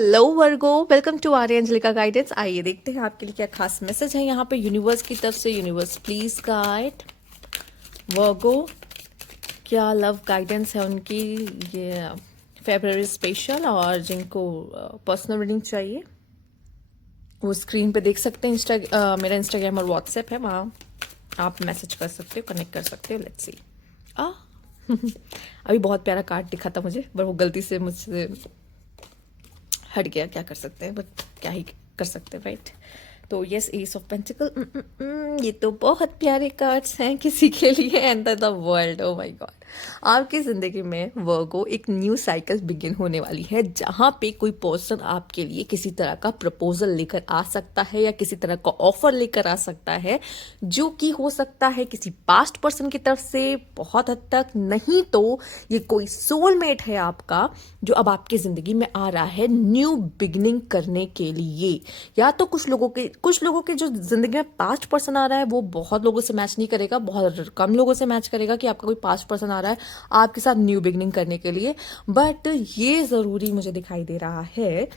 Hello वर्गो, welcome to Arya Anjalika guidance. आइए देखते हैं आपके लिए क्या खास मैसेज है यहाँ पे यूनिवर्स की तरफ से। यूनिवर्स प्लीज गाइड वर्गो, क्या लव गाइडेंस है उनकी ये फेब्रुअरी स्पेशल। और जिनको पर्सनल रीडिंग चाहिए वो स्क्रीन पे देख सकते हैं। मेरा इंस्टाग्राम और व्हाट्सएप है, वहाँ आप मैसेज कर सकते हो, कनेक्ट कर सकते हो। Let's see. आ अभी बहुत प्यारा कार्ड दिखा था मुझे, पर वो गलती से मुझसे हट गया। क्या कर सकते हैं, बट क्या ही कर सकते हैं, राइट। तो यस, एस ऑफ पेंटिकल, ये तो बहुत प्यारे कार्ड्स हैं किसी के लिए। Enter the world, oh my God. आपकी जिंदगी में वर्गो एक न्यू साइकिल बिगिन होने वाली है, जहां पे कोई पर्सन आपके लिए किसी तरह का प्रपोजल लेकर आ सकता है या किसी तरह का ऑफर लेकर आ सकता है, जो कि हो सकता है किसी पास्ट पर्सन की तरफ से। बहुत हद तक नहीं तो ये कोई सोलमेट है आपका, जो अब आपकी जिंदगी में आ रहा है न्यू बिगिनिंग करने के लिए। या तो कुछ लोगों के जो जिंदगी में पास्ट पर्सन आ रहा है वो बहुत लोगों से मैच नहीं करेगा, बहुत कम लोगों से मैच करेगा कि आपका कोई पास्ट पर्सन आ रहा है आपके साथ न्यू बिगिनिंग करने के लिए। बट ये जरूरी मुझे दिखाई दे रहा है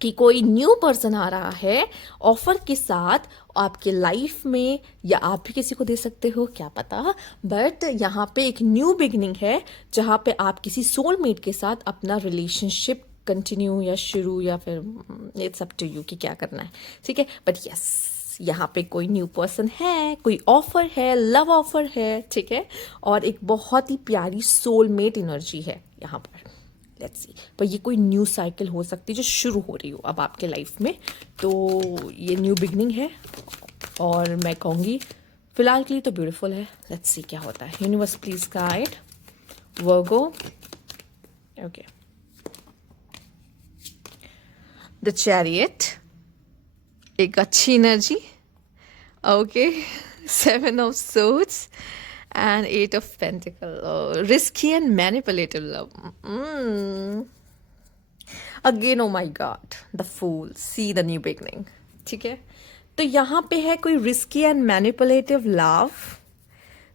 कि कोई न्यू पर्सन आ रहा है ऑफर के साथ आपके लाइफ में, या आप भी किसी को दे सकते हो, क्या पता। बट यहाँ पे एक न्यू बिगिनिंग है जहां पे आप किसी सोलमेट के साथ अपना रिलेशनशिप कंटिन्यू या शुरू, या फिर इट्स अप टू यू कि क्या करना है, ठीक है। बट यस, यहाँ पे कोई न्यू पर्सन है, कोई ऑफर है, लव ऑफर है, ठीक है। और एक बहुत ही प्यारी सोलमेट एनर्जी है यहाँ पर। Let's see. पर ये कोई न्यू साइकिल हो सकती है जो शुरू हो रही हो अब आपके लाइफ में। तो ये न्यू बिगनिंग है, और मैं कहूँगी फिलहाल के लिए तो ब्यूटीफुल है। लेट्स सी क्या होता है। Universe please guide Virgo. Okay, the chariot, एक अच्छी energy. Okay, 7 of Swords and 8 of Pentacles. Oh, risky and manipulative love. Again, oh my God, the Fool. See the new beginning. ठीक है, तो यहाँ पे है कोई रिस्की एंड मैनिपुलेटिव लव।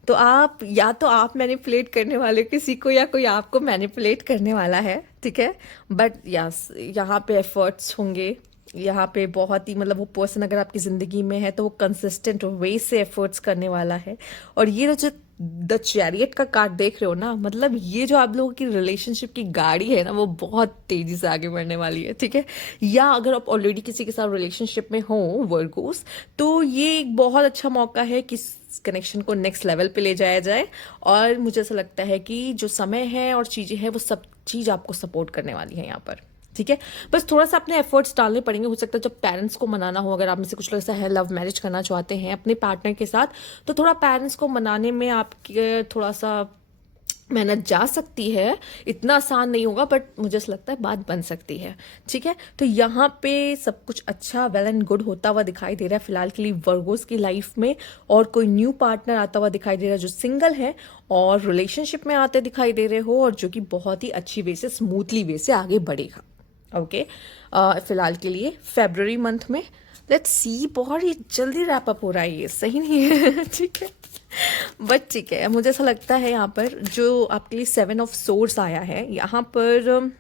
तो आप मैनिपुलेट करने वाले किसी को, या कोई आपको मैनिपुलेट करने वाला है, ठीक है। बट यस, यहाँ पे एफर्ट्स होंगे। यहाँ पे बहुत ही मतलब वो पर्सन अगर आपकी ज़िंदगी में है तो वो कंसिस्टेंट वे से एफर्ट्स करने वाला है। और ये जो द चैरियट का कार्ड देख रहे हो ना, मतलब ये जो आप लोगों की रिलेशनशिप की गाड़ी है ना, वो बहुत तेजी से आगे बढ़ने वाली है, ठीक है। या अगर आप ऑलरेडी किसी के साथ रिलेशनशिप में हो वर्गोस, तो ये एक बहुत अच्छा मौका है कि कनेक्शन को नेक्स्ट लेवल पे ले जाया जाए। और मुझे ऐसा लगता है कि जो समय है और चीज़ें हैं वो सब चीज़ आपको सपोर्ट करने वाली है यहाँ पर, ठीक है। बस थोड़ा सा अपने एफर्ट्स डालने पड़ेंगे। हो सकता है जब पेरेंट्स को मनाना हो, अगर आप में से कुछ लोग ऐसा है लव मैरिज करना चाहते हैं अपने पार्टनर के साथ, तो थोड़ा पेरेंट्स को मनाने में आपके थोड़ा सा मेहनत जा सकती है। इतना आसान नहीं होगा, बट मुझे ऐसा लगता है बात बन सकती है, ठीक है। तो यहाँ पे सब कुछ अच्छा वेल एंड गुड होता हुआ दिखाई दे रहा है फिलहाल के लिए वर्गोस की लाइफ में। और कोई न्यू पार्टनर आता हुआ दिखाई दे रहा है जो सिंगल है और रिलेशनशिप में आते दिखाई दे रहे हो, और जो कि बहुत ही अच्छी वे से, स्मूथली वे से आगे बढ़ेगा। ओके, फिलहाल के लिए फेब्रुअरी मंथ में। लेट्स सी, बहुत ही जल्दी रैप अप हो रहा है, ये सही नहीं है ठीक है। बट ठीक है, मुझे ऐसा लगता है यहाँ पर जो आपके लिए 7 of Swords आया है, यहाँ पर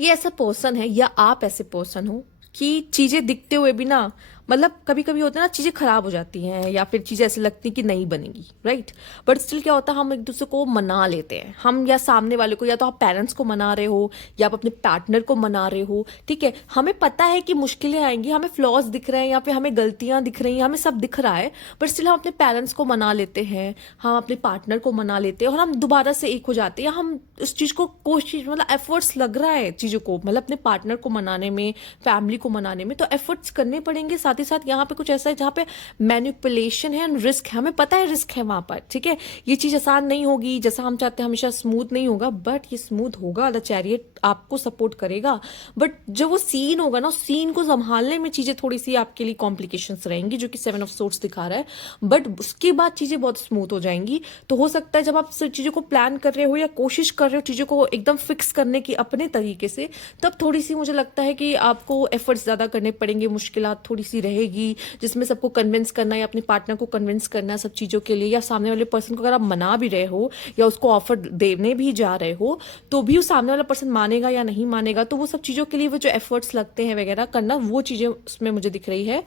ये ऐसा पर्सन है, या आप ऐसे पर्सन हो कि चीज़ें दिखते हुए भी ना, मतलब कभी कभी होता है ना चीज़ें खराब हो जाती हैं या फिर चीज़ें ऐसी लगती हैं कि नहीं बनेगी, राइट। बट स्टिल क्या होता है, हम एक दूसरे को मना लेते हैं। हम या सामने वाले को, या तो आप पेरेंट्स को मना रहे हो या आप अपने पार्टनर को मना रहे हो, ठीक है। हमें पता है कि मुश्किलें आएंगी, हमें फ्लॉज दिख रहे हैं या फिर हमें गलतियां दिख रही हैं, हमें सब दिख रहा है। बट स्टिल हम अपने पेरेंट्स को मना लेते हैं, हम अपने पार्टनर को मना लेते हैं, और हम दोबारा से एक हो जाते हैं। हम उस चीज़ को कोशिश, मतलब एफर्ट्स लग रहा है चीज़ों को, मतलब अपने पार्टनर को मनाने में, फैमिली को मनाने में, तो एफर्ट्स करने पड़ेंगे। साथ ही साथ यहाँ पे कुछ ऐसा है जहाँ पे मैनिपुलेशन है एंड रिस्क है, हमें पता है रिस्क है वहां पर, ठीक है। ये चीज आसान नहीं होगी, जैसा हम चाहते हैं हमेशा स्मूथ नहीं होगा, बट ये स्मूथ होगा। द चैरियट आपको सपोर्ट करेगा। बट जो वो सीन होगा ना, सीन को संभालने में चीजें थोड़ी सी आपके लिए कॉम्प्लिकेशंस रहेंगी, जो कि 7 of Swords दिखा रहा है। बट उसके बाद चीजें बहुत स्मूथ हो जाएंगी। तो हो सकता है जब आप चीजों को प्लान कर रहे हो या कोशिश कर रहे हो चीजों को एकदम फिक्स करने की अपने तरीके से, तब थोड़ी सी मुझे लगता है कि आपको एफर्ट्स ज्यादा करने पड़ेंगे, मुश्किलात थोड़ी सी रहेगी जिसमें सबको कन्विंस करना या अपने पार्टनर को कन्विंस करना सब चीज़ों के लिए, या सामने वाले पर्सन को अगर आप मना भी रहे हो या उसको ऑफर देने भी जा रहे हो तो भी उस सामने वाला पर्सन मानेगा या नहीं मानेगा, तो वो सब चीज़ों के लिए वो जो एफर्ट्स लगते हैं वगैरह करना, वो चीज़ें उसमें मुझे दिख रही है।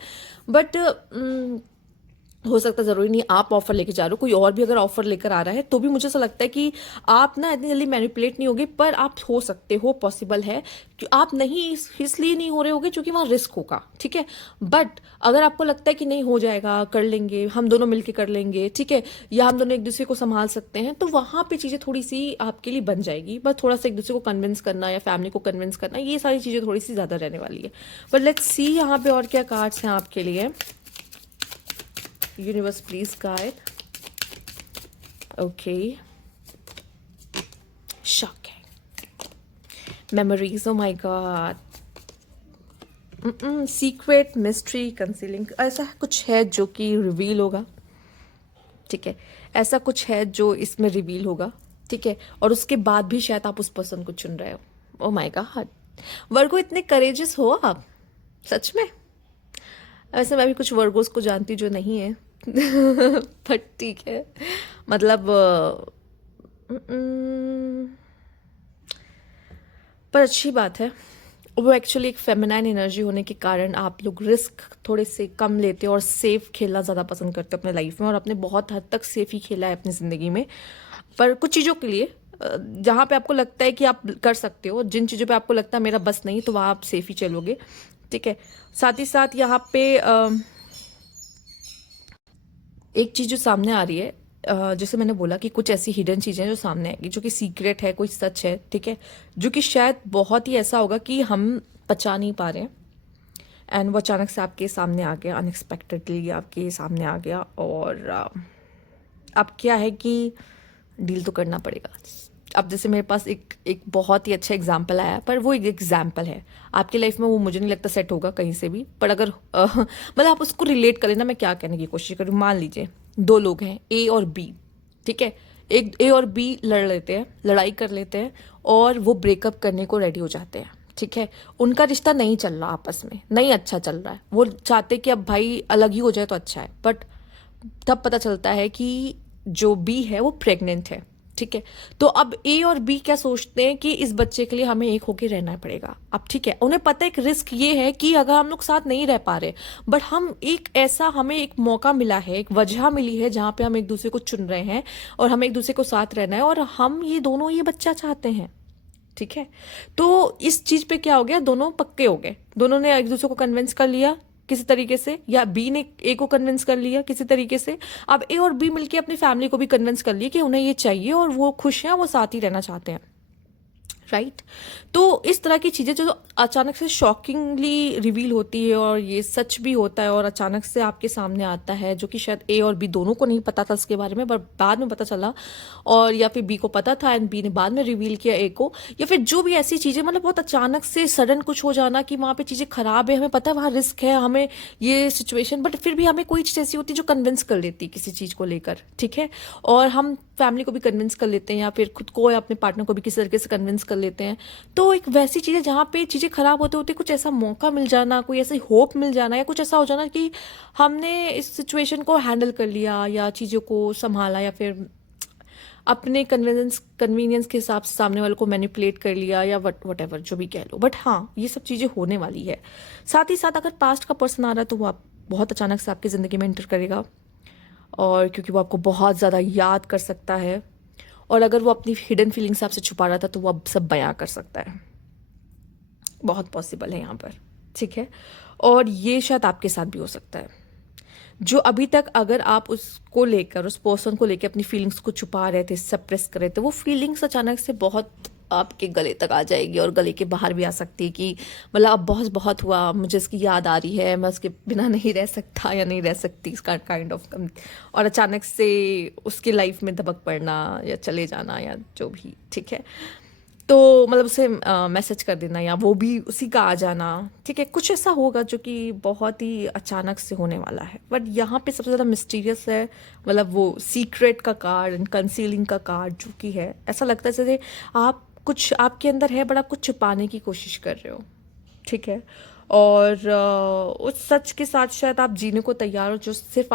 बट हो सकता है ज़रूरी नहीं आप ऑफर लेके जा रहे हो, कोई और भी अगर ऑफर लेकर आ रहा है तो भी मुझे ऐसा लगता है कि आप ना इतनी जल्दी मैनिपुलेट नहीं होगे, पर आप हो सकते हो, पॉसिबल है कि आप नहीं इसलिए नहीं हो रहे होगे क्योंकि वहाँ रिस्क होगा, ठीक है। बट अगर आपको लगता है कि नहीं हो जाएगा, कर लेंगे, हम दोनों मिलके कर लेंगे, ठीक है, या हम दोनों एक दूसरे को संभाल सकते हैं, तो वहाँ पे चीज़ें थोड़ी सी आपके लिए बन जाएगी। बस थोड़ा सा एक दूसरे को कन्विंस करना या फैमिली को कन्विंस करना, ये सारी चीज़ें थोड़ी सी ज़्यादा रहने वाली है। बट लेट्स सी यहाँ पे और क्या कार्ड्स हैं आपके लिए। Universe, please guide. Okay. Shocking. Memories, oh my god. Secret, mystery, concealing. ऐसा कुछ है जो कि रिवील होगा, ठीक है। ऐसा कुछ है जो इसमें रिवील होगा, ठीक है। और उसके बाद भी शायद आप उस पर्सन को चुन रहे हो। ओ माय गॉड, वर्गो इतने करेजियस हो आप, सच में। वैसे मैं भी कुछ वर्गोस को जानती जो नहीं है बट ठीक है, मतलब पर अच्छी बात है। वो एक्चुअली एक फेमिनाइन एनर्जी होने के कारण आप लोग रिस्क थोड़े से कम लेते हो और सेफ खेलना ज़्यादा पसंद करते हो अपने लाइफ में, और अपने बहुत हद तक सेफ ही खेला है अपनी ज़िंदगी में। पर कुछ चीज़ों के लिए जहाँ पे आपको लगता है कि आप कर सकते हो, जिन चीज़ों पे आपको लगता है मेरा बस नहीं, तो वहाँ आप सेफ ही चलोगे, ठीक है। साथ ही साथ यहाँ पे एक चीज़ जो सामने आ रही है, जैसे मैंने बोला कि कुछ ऐसी हिडन चीज़ें जो सामने आएगी, जो कि सीक्रेट है, कोई सच है, ठीक है, जो कि शायद बहुत ही ऐसा होगा कि हम पचा नहीं पा रहे हैं, एंड वो अचानक से आपके सामने आ गया, अनएक्सपेक्टेडली आपके सामने आ गया, और अब क्या है कि डील तो करना पड़ेगा। अब जैसे मेरे पास एक बहुत ही अच्छा एग्जाम्पल आया, पर वो एक एग्जाम्पल है, आपकी लाइफ में वो मुझे नहीं लगता सेट होगा कहीं से भी, पर अगर मतलब आप उसको रिलेट करें ना, मैं क्या कहने की कोशिश करूँ। मान लीजिए दो लोग हैं, ए और बी, ठीक है। एक ए और बी लड़ लेते हैं, लड़ाई कर लेते हैं, और वो ब्रेकअप करने को रेडी हो जाते हैं, ठीक है। उनका रिश्ता नहीं चल रहा, आपस में नहीं अच्छा चल रहा है, वो चाहते कि अब भाई अलग ही हो जाए तो अच्छा है। बट तब पता चलता है कि जो बी है वो प्रेग्नेंट है, ठीक है। तो अब ए और बी क्या सोचते हैं कि इस बच्चे के लिए हमें एक होके रहना पड़ेगा। अब ठीक है, उन्हें पता है एक रिस्क ये है कि अगर हम लोग साथ नहीं रह पा रहे, बट हमें एक मौका मिला है, एक वजह मिली है जहाँ पे हम एक दूसरे को चुन रहे हैं, और हमें एक दूसरे को साथ रहना है, और हम ये दोनों ये बच्चा चाहते हैं, ठीक है। तो इस चीज पे क्या हो गया, दोनों पक्के हो गए, दोनों ने एक दूसरे को कन्विंस कर लिया किसी तरीके से, या बी ने ए को कन्विंस कर लिया किसी तरीके से। अब ए और बी मिलके अपनी फैमिली को भी कन्विंस कर लिया कि उन्हें ये चाहिए और वो खुश हैं, वो साथ ही रहना चाहते हैं, राइट। तो इस तरह की चीज़ें जो अचानक से शॉकिंगली रिवील होती है, और ये सच भी होता है, और अचानक से आपके सामने आता है, जो कि शायद ए और बी दोनों को नहीं पता था इसके बारे में, पर बाद में पता चला, और या फिर बी को पता था एंड बी ने बाद में रिवील किया ए को, या फिर जो भी ऐसी चीज़ें, मतलब बहुत अचानक से सडन कुछ हो जाना कि वहाँ पे चीज़ें खराब है, हमें पता है वहाँ रिस्क है, हमें ये सिचुएशन, बट फिर भी हमें कोई चीज़ ऐसी होती है जो कन्विंस कर लेती है किसी चीज़ को लेकर, ठीक है। और हम फैमिली को भी कन्विंस कर लेते हैं, या फिर खुद को या अपने पार्टनर को भी किसी तरीके से कन्विंस कर लेते हैं। तो एक वैसी चीज़ है जहाँ पे चीज़ें खराब होते होते कुछ ऐसा मौका मिल जाना, कोई ऐसी होप मिल जाना, या कुछ ऐसा हो जाना कि हमने इस सिचुएशन को हैंडल कर लिया, या चीज़ों को संभाला, या फिर अपने कन्वीनियंस के हिसाब से सामने वाले को मैनिपुलेट कर लिया, या वट एवर जो भी कह लो। बट हाँ, ये सब चीज़ें होने वाली है। साथ ही साथ अगर पास्ट का पर्सन आ रहा है तो वो आप बहुत अचानक से आपकी ज़िंदगी में एंटर करेगा, और क्योंकि वो आपको बहुत ज़्यादा याद कर सकता है, और अगर वो अपनी हिडन फीलिंग्स आपसे छुपा रहा था तो वो अब सब बयां कर सकता है, बहुत पॉसिबल है यहाँ पर, ठीक है। और ये शायद आपके साथ भी हो सकता है, जो अभी तक अगर आप उसको लेकर, उस पर्सन को लेकर अपनी फीलिंग्स को छुपा रहे थे, सप्रेस कर रहे थे, वो फीलिंग्स अचानक से बहुत आपके गले तक आ जाएगी, और गले के बाहर भी आ सकती है कि मतलब अब बहुत बहुत हुआ, मुझे इसकी याद आ रही है, मैं उसके बिना नहीं रह सकता या नहीं रह सकती, इसका काइंड ऑफ। और अचानक से उसकी लाइफ में दबक पड़ना या चले जाना या जो भी, ठीक है। तो मतलब उसे मैसेज कर देना, या वो भी उसी का आ जाना, ठीक है। कुछ ऐसा होगा जो कि बहुत ही अचानक से होने वाला है। बट यहाँ पे सबसे ज़्यादा मिस्टीरियस है, मतलब वो सीक्रेट का कार्ड एंड कंसीलिंग का कार्ड जो कि है, ऐसा लगता है जैसे आप कुछ आपके अंदर है बट आप कुछ छुपाने की कोशिश कर रहे हो, ठीक है। और उस सच के साथ शायद आप जीने को तैयार हो जो सिर्फ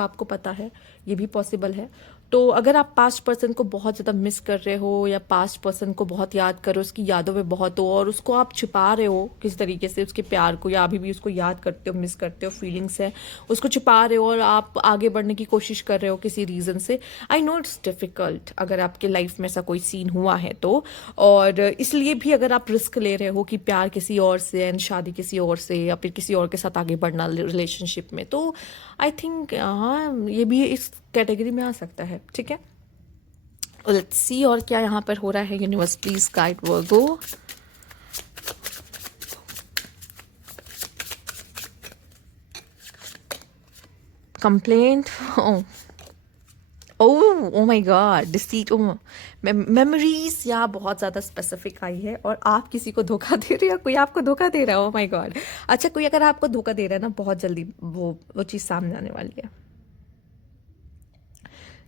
आपको पता है, ये भी पॉसिबल है। तो अगर आप पास्ट पर्सन को बहुत ज़्यादा मिस कर रहे हो या पास्ट पर्सन को बहुत याद कर रहे हो, उसकी यादों में बहुत हो और उसको आप छिपा रहे हो किसी तरीके से उसके प्यार को, या अभी भी उसको याद करते हो, मिस करते हो, फीलिंग्स है उसको छिपा रहे हो और आप आगे बढ़ने की कोशिश कर रहे हो किसी रीज़न से, आई नो इट्स डिफ़िकल्ट अगर आपके लाइफ में ऐसा कोई सीन हुआ है तो। और इसलिए भी अगर आप रिस्क ले रहे हो कि प्यार किसी और से एंड शादी किसी और से या फिर किसी और के साथ आगे बढ़ना रिलेशनशिप में, तो आई थिंक हाँ ये भी इस कैटेगरी में आ सकता है। ठीक है, लेट्स सी और क्या यहाँ पर हो रहा है। Universe please guide Virgo. Complaint, oh my God, deceit, memories या बहुत ज़्यादा स्पेसिफिक आई है और आप किसी को धोखा दे रहे हो या कोई आपको धोखा दे रहा है। ओ माय गॉड, अच्छा कोई अगर आपको धोखा दे रहा है ना, बहुत जल्दी वो चीज़ सामने आने वाली है।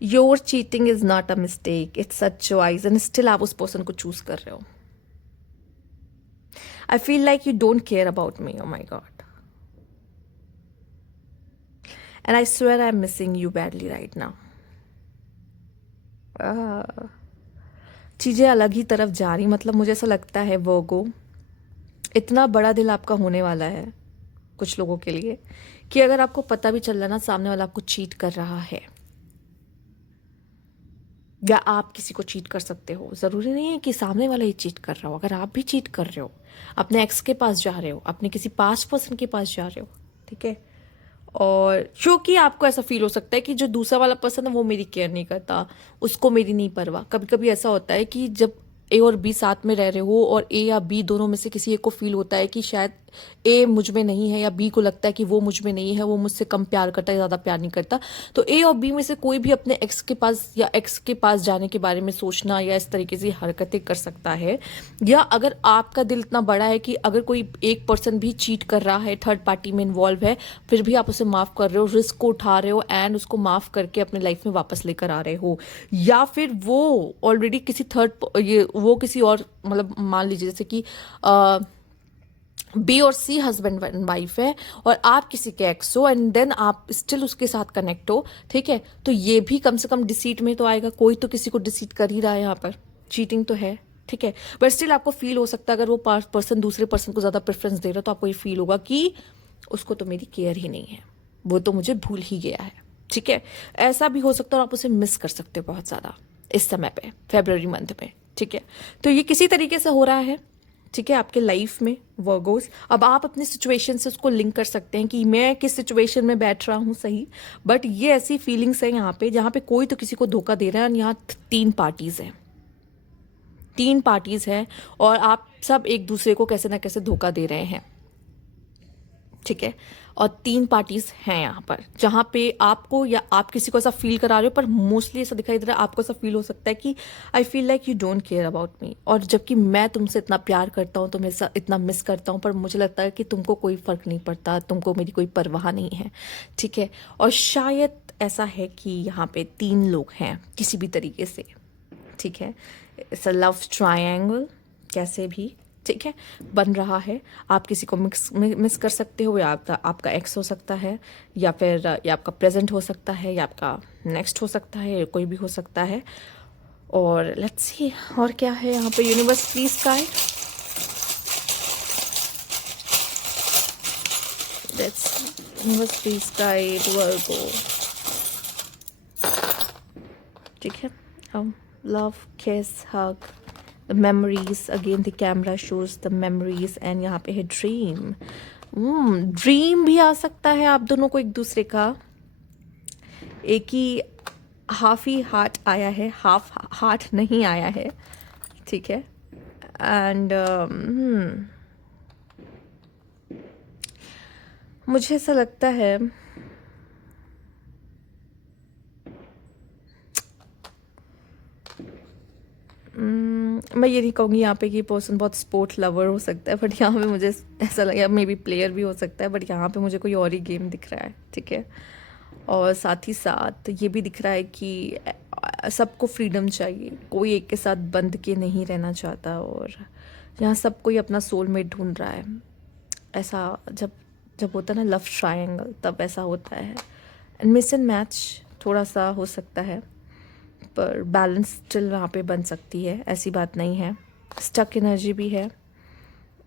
Your cheating is not a mistake, it's a choice and still आप उस पर्सन को चूज कर रहे हो। I feel like you don't care about me, oh my God, and I swear I am missing you badly right now. चीज़ें अलग ही तरफ जा रही, मतलब मुझे ऐसा लगता है वर्गो, इतना बड़ा दिल आपका होने वाला है कुछ लोगों के लिए कि अगर आपको पता भी चल रहा ना सामने वाला आपको चीट कर रहा है या आप किसी को चीट कर सकते हो, ज़रूरी नहीं है कि सामने वाला ही चीट कर रहा हो। अगर आप भी चीट कर रहे हो, अपने एक्स के पास जा रहे हो, अपने किसी पास्ट पर्सन के पास जा रहे हो, ठीक है, और क्योंकि आपको ऐसा फील हो सकता है कि जो दूसरा वाला पर्सन है वो मेरी केयर नहीं करता, उसको मेरी नहीं परवाह। कभी कभी ऐसा होता है कि जब ए और बी साथ में रह रहे हो और ए या बी दोनों में से किसी एक को फील होता है कि शायद ए मुझ में नहीं है या बी को लगता है कि वो मुझ में नहीं है, वो मुझसे कम प्यार करता है, ज़्यादा प्यार नहीं करता, तो ए और बी में से कोई भी अपने एक्स के पास या एक्स के पास जाने के बारे में सोचना या इस तरीके से हरकतें कर सकता है। या अगर आपका दिल इतना बड़ा है कि अगर कोई एक पर्सन भी चीट कर रहा है, थर्ड पार्टी में इन्वॉल्व है, फिर भी आप उसे माफ़ कर रहे हो, रिस्क को उठा रहे हो एंड उसको माफ़ करके अपने लाइफ में वापस लेकर आ रहे हो। या फिर वो ऑलरेडी किसी वो किसी और, मतलब मान लीजिए जैसे कि बी और सी हस्बैंड एंड वाइफ है और आप किसी के एक्स हो एंड देन आप स्टिल उसके साथ कनेक्ट हो, ठीक है, तो ये भी कम से कम डिसीट में तो आएगा, कोई तो किसी को डिसीट कर ही रहा है, यहाँ पर चीटिंग तो है, ठीक है, बट स्टिल आपको फील हो सकता है अगर वो पर्सन दूसरे पर्सन को ज़्यादा प्रेफरेंस दे रहा है तो आपको ये फील होगा कि उसको तो मेरी केयर ही नहीं है, वो तो मुझे भूल ही गया है, ठीक है, ऐसा भी हो सकता है और आप उसे मिस कर सकते हो बहुत ज़्यादा इस समय पे फरवरी मंथ में, ठीक है, तो ये किसी तरीके से हो रहा है, ठीक है, आपके लाइफ में वर्गोस। अब आप अपनी सिचुएशन से उसको लिंक कर सकते हैं कि मैं किस सिचुएशन में बैठ रहा हूँ, सही, बट ये ऐसी फीलिंग्स है यहाँ पे जहाँ पे कोई तो किसी को धोखा दे रहा है और यहाँ 3 पार्टीज हैं, 3 पार्टीज हैं और आप सब एक दूसरे को कैसे ना कैसे धोखा दे रहे हैं, ठीक है, और 3 पार्टीज हैं यहाँ पर जहाँ पे आपको या आप किसी को ऐसा फील करा रहे हो, पर मोस्टली ऐसा दिखाई दे रहा है आपको ऐसा फील हो सकता है कि I feel like you don't care about me, और जबकि मैं तुमसे इतना प्यार करता हूँ, तुम्हें इतना मिस करता हूँ, पर मुझे लगता है कि तुमको कोई फ़र्क नहीं पड़ता, तुमको मेरी कोई परवाह नहीं है, ठीक है, और शायद ऐसा है कि यहाँ पे 3 लोग हैं किसी भी तरीके से, ठीक है, इट्स अ लव ट्रायंगल कैसे भी, ठीक है, बन रहा है। आप किसी को मिस कर सकते हो, या आपका एक्स हो सकता है, या फिर या आपका प्रेजेंट हो सकता है, या आपका नेक्स्ट हो सकता है, कोई भी हो सकता है। और लेट्स सी और क्या है यहाँ पे। Universe please guide, let's universe please guide Virgo, ठीक है, लव किस हग the memories, again the camera shows the memories, and यहाँ पे है ड्रीम, ड्रीम भी आ सकता है आप दोनों को एक दूसरे का, एक ही हाफ ही हार्ट आया है, हाफ हार्ट नहीं आया है, ठीक है, एंड मुझे ऐसा लगता है मैं ये नहीं कहूँगी यहाँ पे कि पर्सन बहुत स्पोर्ट लवर हो सकता है, बट यहाँ पे मुझे ऐसा लगा मे बी प्लेयर भी हो सकता है, बट यहाँ पे मुझे कोई और ही गेम दिख रहा है, ठीक है, और साथ ही साथ ये भी दिख रहा है कि सबको फ्रीडम चाहिए, कोई एक के साथ बंध के नहीं रहना चाहता, और यहाँ सब कोई अपना सोलमेट ढूंढ रहा है, ऐसा जब जब होता है ना लव ट्रायंगल, तब ऐसा होता है। एंड मिस एंड मैच थोड़ा सा हो सकता है, पर बैलेंस स्टिल वहाँ पे बन सकती है, ऐसी बात नहीं है। स्टक एनर्जी भी है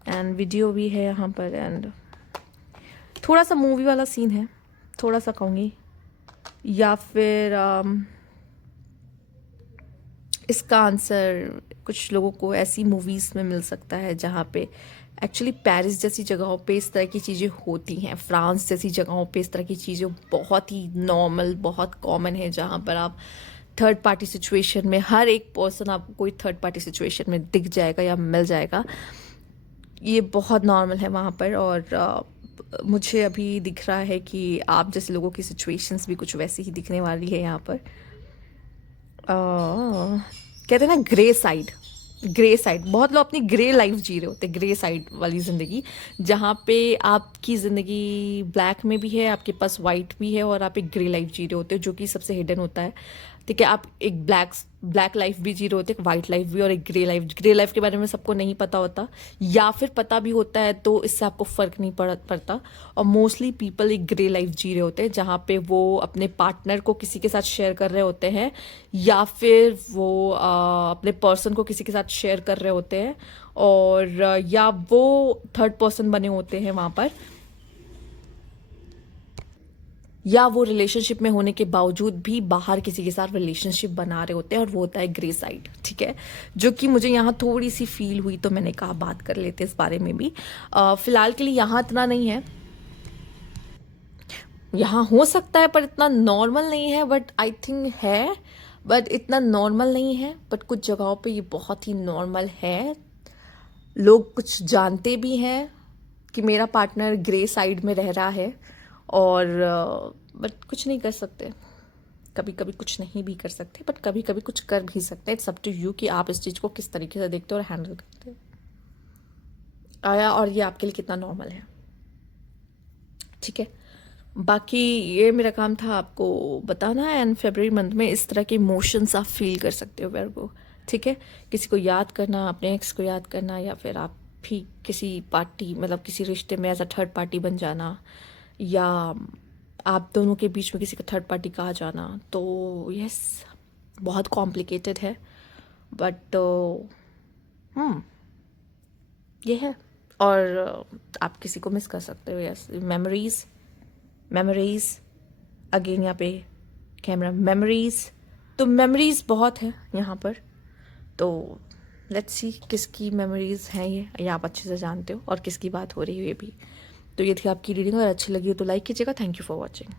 एंड वीडियो भी है यहाँ पर, एंड थोड़ा सा मूवी वाला सीन है, थोड़ा सा कहूँगी। या फिर इसका आंसर कुछ लोगों को ऐसी मूवीज़ में मिल सकता है जहाँ पे एक्चुअली पेरिस जैसी जगहों पे इस तरह की चीज़ें होती हैं, फ्रांस जैसी जगहों पे इस तरह की चीज़ें बहुत ही नॉर्मल, बहुत कॉमन है, जहाँ पर आप थर्ड पार्टी सिचुएशन में हर एक पर्सन आपको कोई थर्ड पार्टी सिचुएशन में दिख जाएगा या मिल जाएगा। ये बहुत नॉर्मल है वहाँ पर। और मुझे अभी दिख रहा है कि आप जैसे लोगों की सिचुएशंस भी कुछ वैसी ही दिखने वाली है यहाँ पर। कहते हैं ना ग्रे साइड, ग्रे साइड, बहुत लोग अपनी ग्रे लाइफ जी रहे होते हैं, ग्रे साइड वाली ज़िंदगी, जहाँ पे आपकी ज़िंदगी ब्लैक में भी है, आपके पास वाइट भी है, और आप एक ग्रे लाइफ जी रहे होते हो जो कि सबसे हिडन होता है। ठीक है, आप एक ब्लैक लाइफ भी जी रहे होते हैं, एक वाइट लाइफ भी, और एक ग्रे लाइफ। ग्रे लाइफ के बारे में सबको नहीं पता होता, या फिर पता भी होता है तो इससे आपको फ़र्क नहीं पड़ता। और मोस्टली पीपल एक ग्रे लाइफ जी रहे होते हैं, जहाँ पे वो अपने पार्टनर को किसी के साथ शेयर कर रहे होते हैं, या फिर वो अपने पर्सन को किसी के साथ शेयर कर रहे होते हैं, और या वो थर्ड पर्सन बने होते हैं वहाँ पर, या वो रिलेशनशिप में होने के बावजूद भी बाहर किसी के साथ रिलेशनशिप बना रहे होते हैं, और वो होता है ग्रे साइड। ठीक है, जो कि मुझे यहाँ थोड़ी सी फील हुई, तो मैंने कहा बात कर लेते इस बारे में भी। फिलहाल के लिए यहाँ इतना नहीं है, यहाँ हो सकता है पर इतना नॉर्मल नहीं है, बट आई थिंक है, बट इतना नॉर्मल नहीं है। बट कुछ जगहों पे ये बहुत ही नॉर्मल है। लोग कुछ जानते भी हैं कि मेरा पार्टनर ग्रे साइड में रह रहा है, और बट कुछ नहीं कर सकते। कभी कभी कुछ नहीं भी कर सकते, बट कभी कभी कुछ कर भी सकते हैं। इट्स अप टू यू कि आप इस चीज़ को किस तरीके से देखते हो और हैंडल करते हो, आया, और ये आपके लिए कितना नॉर्मल है। ठीक है, बाकी ये मेरा काम था आपको बताना। एंड फरवरी मंथ में इस तरह के इमोशंस आप फील कर सकते हो वर्गो। ठीक है, किसी को याद करना, अपने एक्स को याद करना, या फिर आप भी किसी पार्टी, मतलब किसी रिश्ते में एज अ थर्ड पार्टी बन जाना, या आप दोनों के बीच में किसी का थर्ड पार्टी कहा जाना। तो यस, बहुत कॉम्प्लिकेटेड है, बट ये है। और आप किसी को मिस कर सकते हो। यस, मेमोरीज अगेन, यहाँ पे कैमरा, मेमोरीज, तो मेमोरीज बहुत है यहाँ पर। तो लेट्स सी किसकी मेमोरीज हैं ये आप अच्छे से जानते हो, और किसकी बात हो रही है ये भी। तो ये थी आपकी रीडिंग, अगर अच्छी लगी हो तो लाइक कीजिएगा। Thank you for watching.